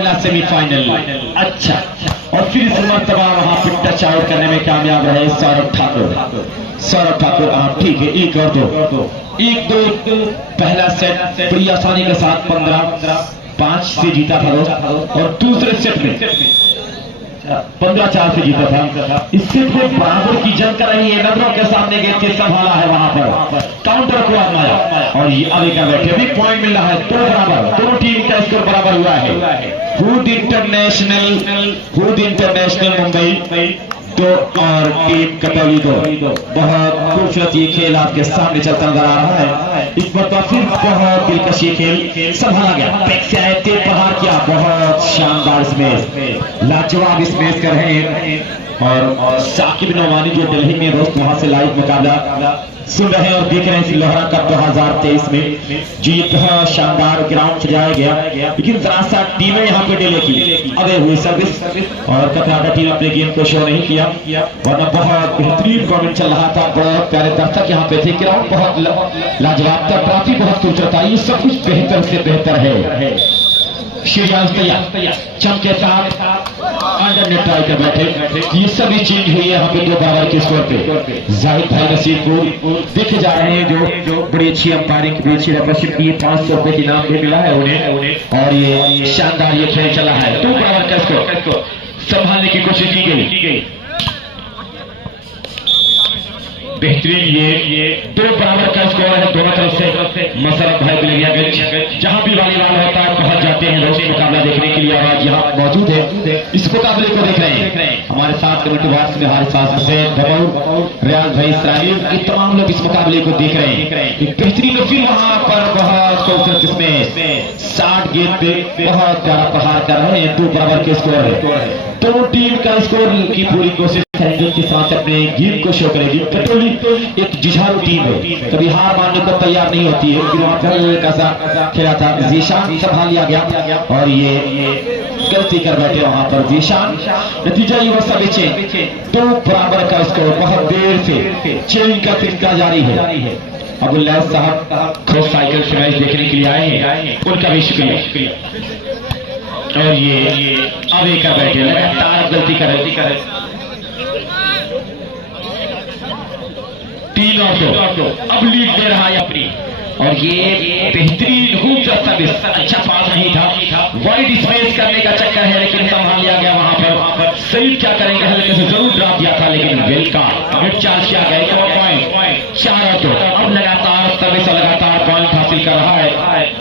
पहला सेमीफाइनल। अच्छा, और फिर इस मर्तबा वहां पर टच आउट करने में कामयाब रहे सौरभ ठाकुर। सौरभ ठाकुर, हाँ ठीक है, 1 और 2, 1-2 पहला सेट बड़ी आसानी के साथ 15-5 से जीता था दोस्त, और दूसरे सेट में 15-4 से जीता था। इस सेट में बराबर की जंग कर रही है, नजरों के सामने गेंद के संभाला है, वहां पर काउंटर को आजमाया और ये आगे का बैठे अभी पॉइंट मिल रहा है 2 बराबर, दोनों टीम का स्कोर बराबर हुआ है। हुड इंटरनेशनल मुंबई 2 और टीम कटौली 2। बहुत खूबसूरत ये खेल आपके सामने चलता नजर आ रहा है। इस बार फिर बहुत दिलकश ये खेल संभाला गया, पैक से आए, तेज प्रहार किया, बहुत शानदार स्मैश, लाजवाब स्मैश कर रहे हैं। और साकिब नोमानी जो दिल्ली में दोस्त वहां से लाइव मुकाबला सुन रहे हैं और देख रहे हैं लोहरा कप 2023 में जी बहुत शानदार ग्राउंड सजाया गया, लेकिन जरा सा टीमें यहाँ पे डिले की, अबे हुई सर्विस और कतराटा टीम अपने गेम को शो नहीं किया, वरना बहुत बेहतरीन टूर्नामेंट चल रहा था। बहुत प्यारे दर्शक यहाँ पे थे, ग्राउंड बहुत लाजवाब था, ट्रॉफी बहुत खूबसूरत था, ये सब कुछ बेहतर से बेहतर है। श्रीयांश तैयार चम के साथ अंडर नेट ट्राई कर बैठे, ये सभी चेंज हुई है यहाँ पे 2 बराबर के स्कोर पे। जाहिद भाई नसीरपुर देखे जा रहे हैं जो बड़ी अच्छी अंपायरिंग की, बड़ी अच्छी रेफरशिप की, 500 रुपए की नाम भी मिला है उन्हें, और ये शानदार ये खेल चला है। 2 बराबर का स्कोर संभालने की कोशिश की गई, बेहतरीन ये 2 बराबर का स्कोर है दोनों तरफ से। मसरत भाई बिलगियागंज जहां भी वॉलीबॉल होता है पहुंच जाते हैं दोस्त मुकाबला देखने के लिए, और आज यहाँ मौजूद है, इस मुकाबले को देख रहे हैं। हमारे साथ कमेटी बॉक्स में हारिस हुसैन, रियाज भाई, इसराइल, ये तमाम लोग इस मुकाबले को देख रहे हैं। बेहतरीन फिर वहां पर बहुत खूबसूरत इसमें 60 गेंद पे बहुत प्यारा प्रहार कर रहे हैं। 2 बराबर के स्कोर है, दोनों टीम का स्कोर की पूरी कोशिश करेंगे के साथ अपने गेम को शो करेगी। कटौली एक जुझारू टीम है, कभी हार मानने को तैयार नहीं होती है, कैसा खेला था, जीशान संभाल लिया गया और ये गलती कर बैठे वहां पर जीशान, नतीजा ये वो सभी चेंज। 2 बराबर का स्कोर, बहुत देर से चेंज का सिलसिला जारी है। अब्दुल्ला साहब खुद साइकिल से मैच देखने के लिए आए हैं, उनका भी शुक्रिया। और ये आगे का बैठे लगातार गलती कर 3 और 2, अब लीड दे रहा है अपनी, और ये बेहतरीन खूबसूरत सर्विस, अच्छा पास नहीं था, वाइड स्पेस करने का चक्कर है लेकिन संभाल लिया गया वहां पर। सही क्या करेंगे, हल्के से जरूर ड्रॉप दिया था लेकिन वेल का मिड चार्ज किया गया, पॉइंट 4 और 2। अब लगातार सर्विस लगातार पॉइंट हासिल कर रहा है,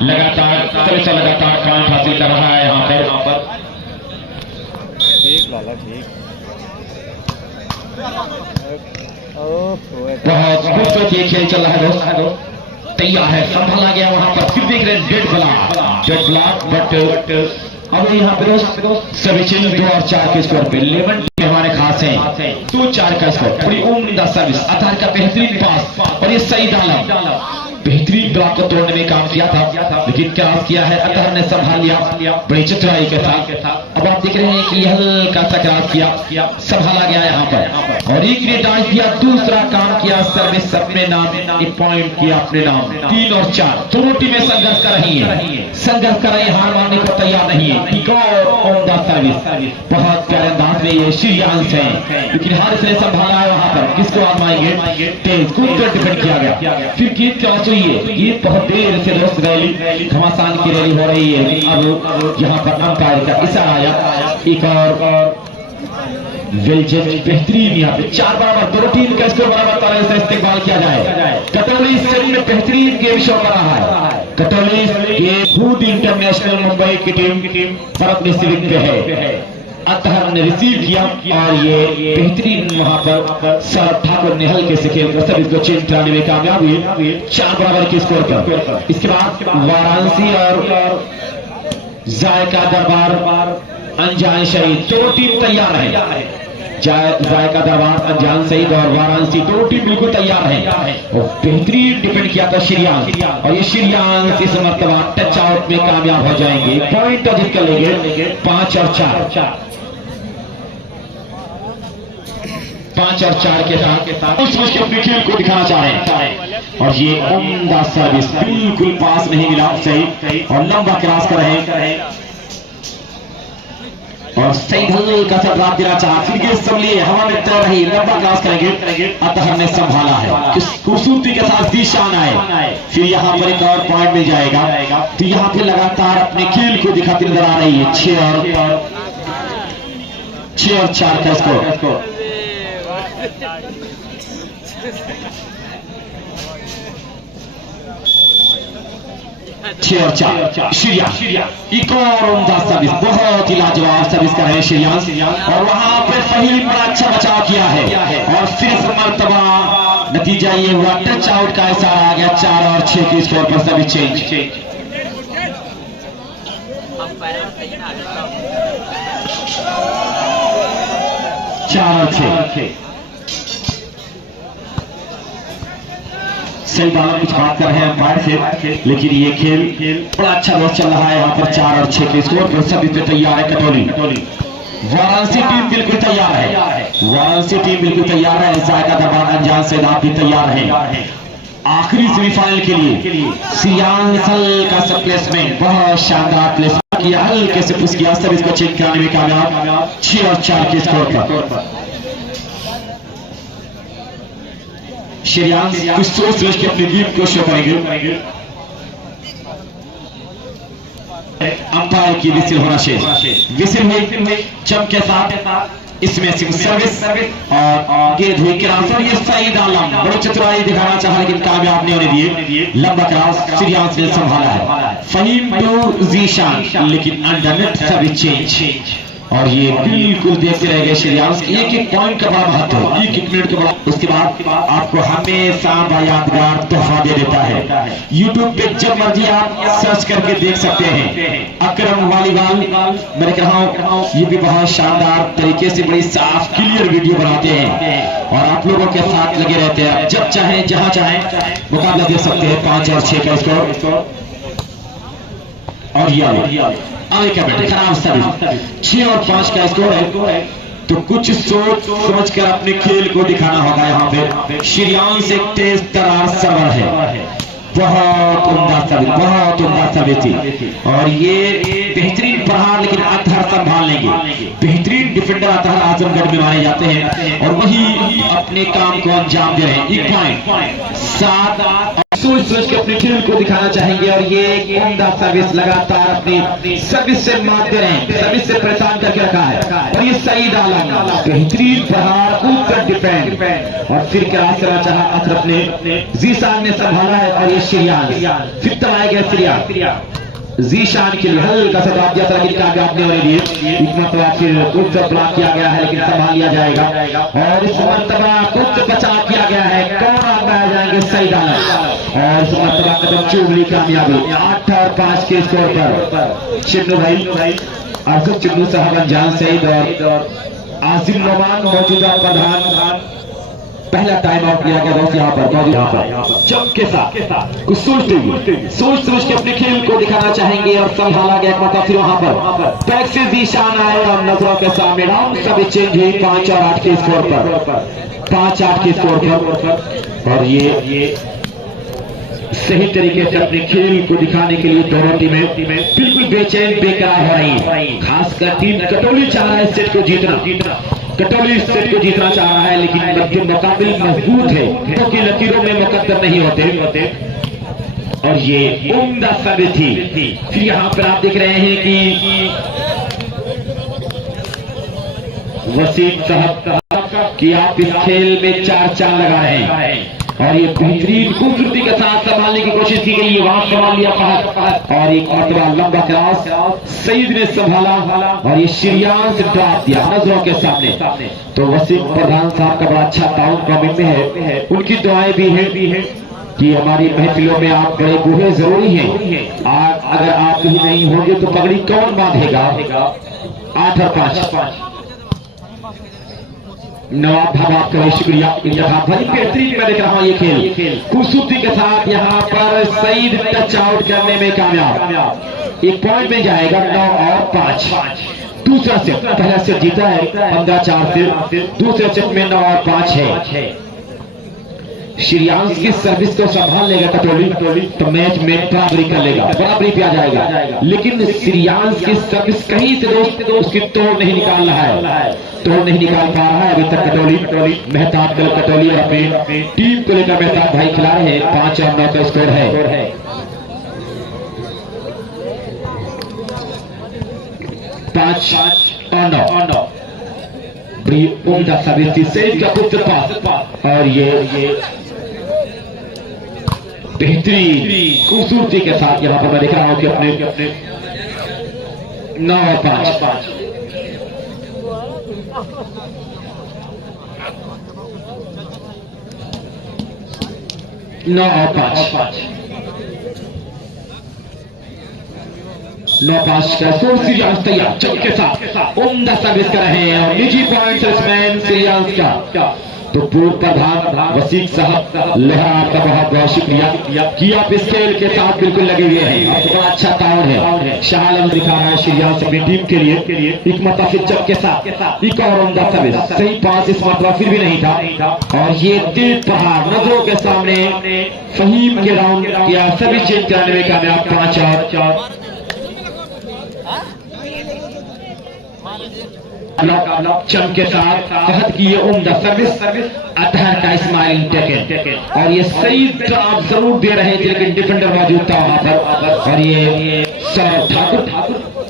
लगातार सर्विस लगातार पॉइंट हासिल कर रहा है यहाँ पर। बहुत खूबसूरत ये खेल चल रहा है दोस्त, तैयार है, संभाला गया वहां पर, फिर देख रहे हैं डेड ब्लॉक, बट अब यहाँ पे दोस्त सभी चेंज 2 और 4 के स्कोर पे। 11 हमारे खास हैं, 2-4 का स्कोर, बड़ी उम्दा सर्विस, अतार का बेहतरीन पास और ये सही डाला, बेहतरीन ब्लॉक को तोड़ने में काम किया था लेकिन क्रॉस किया है, अतहर ने संभाल लिया बड़ी चतुराई के साथ। अब आप देख रहे हैं कि हल्का सा क्रॉस किया, संभाला गया यहाँ पर और एक ने डांस दिया, दूसरा काम किया, सर्विस अपने नाम, एक पॉइंट किया अपने नाम। 3 और 4 दोनों टीमें संघर्ष कर रही है, संघर्ष कर रही, हार मानने को तैयार नहीं है। एक और उम्दा सर्विस, बहुत प्यारे अंदाज में ये श्रीयांश है, लेकिन हारिस ने संभाला है वहां पर, किसको आजमाएंगे, तेज कूद कर डिफेंड किया गया, फिर गेंद क्रॉस हुई है, ये बहुत देर से दोस्त रैली घमासान की रैली हो रही है। अब यहाँ पर अंपायर का इशारा आया, एक और बेहतरीन यहाँ पे 4 बराबर, दोनों टीम का स्कोर बराबर तरह से इस्तेमाल किया जाए। कटौली शरीर में बेहतरीन गेम शो कर रहा है, कटौली ये हुड इंटरनेशनल मुंबई की टीम पर अपने सिविक पे है, अतहर ने रिसीव किया और ये बेहतरीन वहां पर सौरभ ठाकुर ने हल्के से खेलकर सब इसको चेंज कराने में कामयाब हुए 4 बराबर के स्कोर पर। इसके बाद वाराणसी और जायका दरबार अनजान शहीद, दोनों टीम तैयार है, जायका दरबार अनजान शहीद और वाराणसी दोनों टीम बिल्कुल तैयार है। और बेहतरीन डिफेंड किया था श्रीयांश, और ये श्रीयांश इस मर्तबा टच आउट में कामयाब हो जाएंगे, पॉइंट अधिक कर लेंगे 5 और 4 के साथ उसके अपने खेल को दिखाना चाहें। और ये उम्दा सर्विस बिल्कुल पास नहीं मिला, सही और लंबा क्रॉस कर रहे हैं, और सही हल्का सा ड्रॉप देना चाहा, फिर ये संभलिए, हवा में तैर रही, लंबा क्रॉस करेंगे, अतः हमने संभाला है। किस खूबसूरती के साथ जीशान आए, फिर यहाँ पर एक और पॉइंट मिल जाएगा। तो यहाँ पे लगातार अपने खेल को दिखाती नजर आ रही है। 6 और 4 का स्कोर। शिरिया एक और उम्दा सर्विस, बहुत ही लाजवाब सर्विस कर रहे हैं शिरियान, और वहां पे फहीम बड़ा अच्छा बचाव किया है। और फिर मर्तबा नतीजा ये हुआ, टच आउट का ऐसा आ गया। 4 और 6 के स्कोर पर सर्विस चेंज। 4 और 6 सही बात, कुछ बात कर रहे हैं अंपायर से, लेकिन ये खेल बड़ा अच्छा दोस्त चल रहा है। यहाँ पर 4 और 6 के स्कोर पर सभी पे तैयार है कटोली। वाराणसी टीम बिल्कुल तैयार है, वाराणसी टीम बिल्कुल तैयार है। जायका दरबार अंजान से आप भी तैयार हैं आखिरी सेमीफाइनल के लिए। सियांसल का सब प्लेसमेंट, बहुत शानदार प्लेसमेंट किया, हल्के से पुश किया, सब इसको चेक कराने में कामयाब। 6 और 4 के स्कोर पर शिरियान कुछ सोच के अपनी गेम को शो करेंगे। अंपायर की विसिल होना शेष, विसिल हुई चम के साथ, इसमें सिर्फ सर्विस और गेंद हुई क्रॉस, और ये सईद आलम बड़ी चतुराई दिखाना चाहा लेकिन कामयाब नहीं होने दिए। लंबा क्रॉस शिरियान ने संभाला है। फहीम टू जीशान, लेकिन अंडरनेट सर्विस चेंज, और ये बिल्कुल देखते रह गए शिरियान। एक एक पॉइंट का बड़ा महत्व है, एक एक मिनट का बड़ा, उसके बाद आपको हमेशा यादगार तोहफा दे देता है। यूट्यूब पे जब मर्जी आप सर्च करके देख सकते हैं। अकरम वालीबाल, मैं कह रहा हूँ ये भी बहुत शानदार तरीके से बड़ी साफ क्लियर वीडियो बनाते हैं, और आप लोगों के साथ लगे रहते हैं। जब चाहें जहां चाहें मुकाबला देख सकते हैं। 5 और 6 का स्कोर, और खराब सर्विस। 6 और 5 का स्कोर है। तो कुछ सोच समझकर अपने खेल को दिखाना होगा। यहाँ पे शिरियान से तेज तरार सर्वर है, बहुत उम्दा सर्विस थी, और ये बेहतरीन प्रहार, लेकिन अतहर संभाल लेंगे। बेहतरीन डिफेंडर अतहर आजमगढ़ में माने जाते हैं, और वही अपने काम को अंजाम दे रहे हैं। 1 पॉइंट 7 सोच के अपने खेल को दिखाना चाहेंगे, और ये उम्दा सर्विस लगातार अपनी सर्विस से मार दे रहे हैं, सर्विस से परेशान करके रखा है। और ये सईद आलम बेहतरीन प्रहार, ऊपर डिफेंड, और फिर क्या चाहा अतरफ ने, जीशान ने संभाला है, और ये शिरियान फिर तलाया गया। शिरियान जीशान के लिए हल्का सा दाब दिया था, लेकिन कामयाब नहीं होने दिए। इस मरतबा फिर उच्च ब्लॉक किया गया है, लेकिन संभाल लिया जाएगा, और इस मरतबा उच्च बचाव किया गया है। कौन में आ जाएंगे सईद आलम, और इस मरतबा कदम चुगली कामयाबी। 8 और 5 के स्कोर पर चिन्नू भाई, अर्जुन चिन्नू साहब अंजान सईद और आसिम नोमान मौजूदा प्रधान। पहला टाइम आउट लिया गया दोस्त यहाँ पर चम के साथ कुछ सोच समझ के अपने खेल को दिखाना चाहेंगे, और संभाला गया मतलब फिर वहां पर बैक से जीशान आए, और नजरों के सामने राउंड सभी चेंज हुई। 5 और 8 के स्कोर पर, 5-8 के स्कोर पर, और ये सही तरीके से अपने खेल को दिखाने के लिए दोनों टीमें बिल्कुल बेचैन बेकरार हो रही है। खासकर टीम कटोली चाह रहा है सेट को जीतना, कटोली सेट को जीतना चाह रहा है, लेकिन मुकाबिल मजबूत है, क्योंकि लकीरों में मुकद्दर नहीं होते। और ये उम्दा सर्विस थी। फिर यहाँ पर आप देख रहे हैं कि वसीम साहब कि आप इस खेल में 4 चांद लगा रहे हैं, और ये बेहतरीन खूबसूरती के साथ संभालने की कोशिश की गई है। वहां संभाल लिया फहद, और एक मरतबा लंबा क्रॉस सईद ने संभाला, और ये शिरियान से ड्रॉप दिया नजरों के सामने। तो वसीम प्रधान साहब का बड़ा अच्छा ताउन कमेंट में है, उनकी दुआएं भी है कि हमारी महफिलों में आप बड़े बूढ़े जरूरी हैं। अगर आप ही नहीं होंगे तो पगड़ी कौन बांधेगा। 8 और 5 नवाब भाई आपका बहुत शुक्रिया। भाई बेहतरीन मैं देख रहा हूँ ये खेल खूबसूरती के साथ। यहाँ पर सईद टच आउट करने में कामयाब, 1 पॉइंट में जाएगा। 9 और 5 दूसरा सेट, पहला सेट जीता है 15-4 से, दूसरे सेट में 9 और 5 है। श्रेयांश की सर्विस को संभाल लेगा कटोली तो मैच में बराबरी कर लेगा, बराबरी पे आ जाएगा। लेकिन श्रेयांश की सर्विस कहीं से दोस्त उसकी तोड़ नहीं निकाल रहा है, तोड़ नहीं निकाल पा रहा है अभी तक कटोली। मेहताब कल कटोली और अपनी टीम को लेकर मेहताब भाई खिला रहे हैं। 5 और 9 का स्कोर है। 5 और 9 बड़ी उम्दा सर्विस थी सईद का पुत्र पास और ये बेहतरीन खूबसूरती के साथ यहां पर मैं देख रहा हूं कि अपने 9 और 5 9 और 5 9 5 का स्कोर। श्रेयांश तैयार चौक के साथ उम्दा सर्विस कर रहे हैं और निजी पॉइंट बैट्समैन श्रेयांश का। तो पूर्व प्रधान वसीक साहब लहरा का बहुत बहुत शुक्रिया कि आप इस खेल के साथ बिल्कुल लगे हुए हैं। आपको बड़ा अच्छा ताउन है। शाह आलम दिखा रहा है श्रेयांश अपनी टीम के लिए एक मतलब चौक के साथ एक और उम्दा सर्विस। सही पास इस मतलब फिर भी नहीं था और ये तेज प्रहार नजरों के सामने फहीम के राउंड या सभी चेंज कराने में कामयाब। 5 और 4 चम के साथ फहद की ये उम्दा सर्विस अतहर का स्माइलिंग टेकन और ये सही ड्रॉप जरूर दे रहे थे लेकिन डिफेंडर मौजूद था वहां पर और ये सौरभ ठाकुर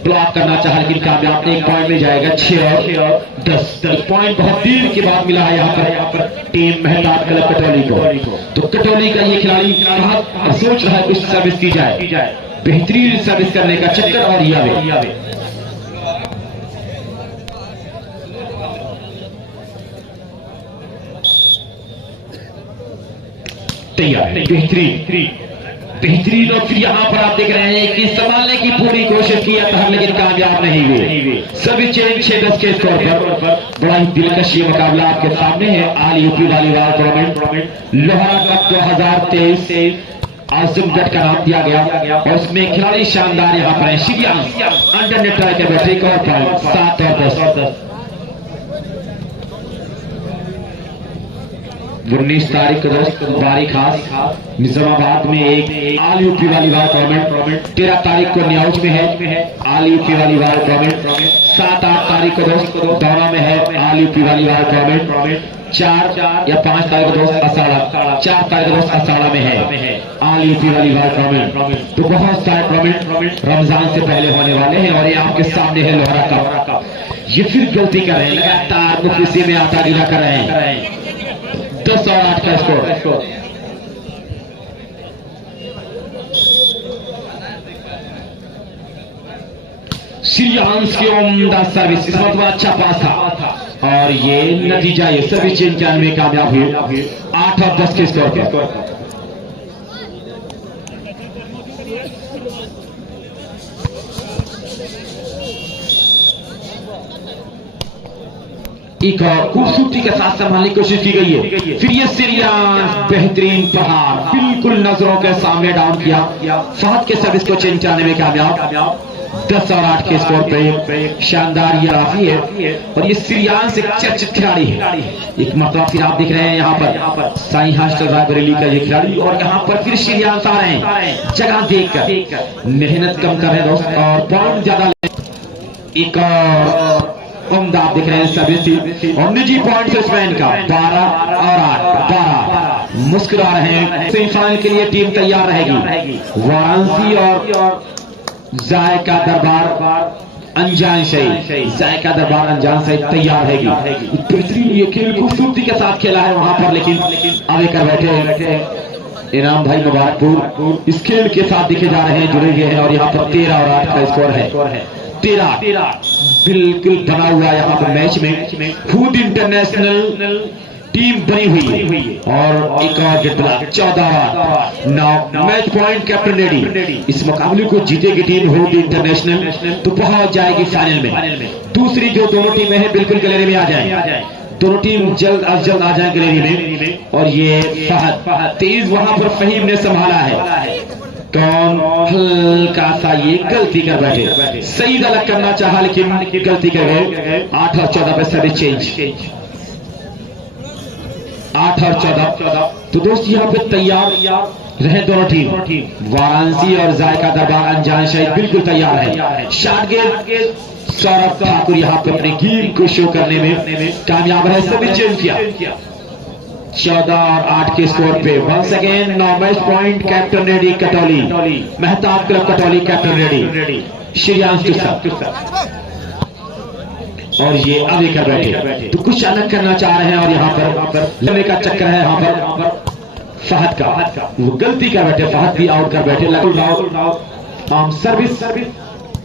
ब्लॉक करना चाहा लेकिन कामयाब। 1 पॉइंट मिल जाएगा। 6 और 10 पॉइंट बहुत देर के बाद मिला है यहाँ पर टीम मेहताब क्लब कटौली को। तो कटौली का ये खिलाड़ी बहुत सोच रहा है कुछ सर्विस की जाए, बेहतरीन सर्विस करने का चक्कर और यावे तैयार बेहतरीन और फिर यहाँ पर आप देख रहे हैं कि संभालने की पूरी कोशिश की लेकिन कामयाब नहीं हुए। सभी चेंज 6-10 के स्कोर पर बड़ा ही दिलकश ये मुकाबला आपके सामने है। All UP volleyball tournament Lohara cup 2023 Azamgarh का नाम दिया गया और उसमें खिलाड़ी शानदार यहाँ पर है। श्रेयांश अंडर नेट के बैठे 7 और 10 19 तारीख को दोस्त बारी खास निजामाबाद में एक आल यूपी वॉलीबॉल टूर्नामेंट 13 तारीख को न्याउज में है आल यूपी वॉलीबॉल टूर्नामेंट। 7-8 तारीख को दोस्त दौरा में है आल यूपी वॉलीबॉल टूर्नामेंट। 4 या 5 तारीख को दोस्त असाड़ा 4 तारीख को दोस्त असाड़ा में है आल यूपी वॉलीबॉल टूर्नामेंट। तो बहुत सारे टूर्नामेंट रमजान से पहले होने वाले हैं और ये आपके सामने है लोहारा का। ये फिर गलती कर रहे हैं, लगातार मुफलिसी में आटा गिला कर रहे हैं। 10 और 8 का स्कोर। श्रेयांश की उम्दा सर्विस इस मतलब अच्छा पास था और ये नतीजा ये सभी चेंज करने में कामयाब हुए। 8 और 10 के स्कोर पर। एक और खूबसूरती के साथ संभालने की कोशिश की गई है। फिर ये श्रेयांश बेहतरीन प्रहार बिल्कुल नजरों के सामने डाउन किया। फहद के सर्विस को चेंज कराने में कामयाब। 10 और 8 के स्कोर पे शानदार ये राफी है और ये श्रेयांश एक चर्चित खिलाड़ी है। एक मतलब फिर आप देख रहे हैं यहाँ पर साई हॉस्टल रायबरेली का ये खिलाड़ी और यहाँ पर फिर श्रेयांश आ रहे हैं जगह देखकर। मेहनत कम कर रहे हैं दोस्त और पॉइंट ज्यादा। एक और उम्दा आप दिख रहे हैं सर्विस और निजी पॉइंट बैट्समैन का 12 और 8 12 मुस्कुरा रहे हैं। सेमीफाइनल के लिए टीम तैयार रहेगी। वाराणसी और जायका दरबार अनजान शहीद जायका दरबार अनजान शहीद तैयार रहेगी। बेहतरीन ये खेल खूबसूरती के साथ खेला है वहां पर लेकिन आगे कर बैठे इनाम भाई मुबारकपुर इस खेल के साथ दिखे जा रहे हैं, जुड़े हुए हैं और यहाँ पर 13 और 8 का स्कोर है। 13 बिल्कुल बना हुआ यहाँ पर मैच में खुद इंटरनेशनल टीम बनी हुई है और एक और gate block 14 9 match point captain ready. इस मुकाबले को जीतेगी टीम हुड इंटरनेशनल तो पहुंच जाएगी फाइनल में। दूसरी जो दोनों टीमें हैं बिल्कुल गैलरी में आ जाए। दोनों टीम जल्द अज जल्द आ जाए गैलरी में और ये फहद तेज वहां पर फहीम ने संभाला है। कौन हल्का सा ये गलती कर बैठे, सही अलग करना चाहा लेकिन गलती कर गए। 8 और 14 पे सर्विस चेंज। 8 और 14 तो दोस्त यहाँ पे तैयार रहे दोनों टीम। वाराणसी और जायका दरबार अनजान शहीद बिल्कुल तैयार है। शॉट गेंद सौरभ ठाकुर यहाँ पे अपने गेम को शो करने में कामयाब है। सभी चेंज किया 14 और 8 के स्कोर पे। Once again no match point captain ready Katauli, Mehtab club Katauli captain ready, Shreyansh Tusar. और ये आगे कर बैठे तो कुछ अलग करना चाह रहे हैं और यहाँ पर लंबे का चक्कर है। यहाँ पर फहद का वो गलती कर बैठे, फहद भी आउट कर बैठे। सर्विस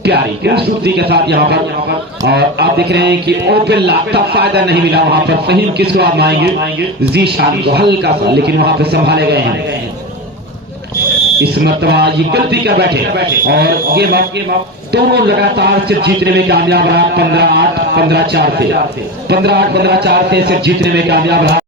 प्यारी खूबसूरती के साथ यहाँ पर। और आप देख रहे हैं कि ओपन लगता फायदा नहीं मिला वहां पर। फहीम किसको आप माएंगे? जीशान को हल्का सा, लेकिन वहां पर संभाले गए हैं। इस मरतबा ये गलती कर बैठे और गेम अप दोनों लगातार सिर्फ जीतने में कामयाब रहा। 15-8 15-4 से 15-8 15-4 से सिर्फ जीतने में कामयाब रहा।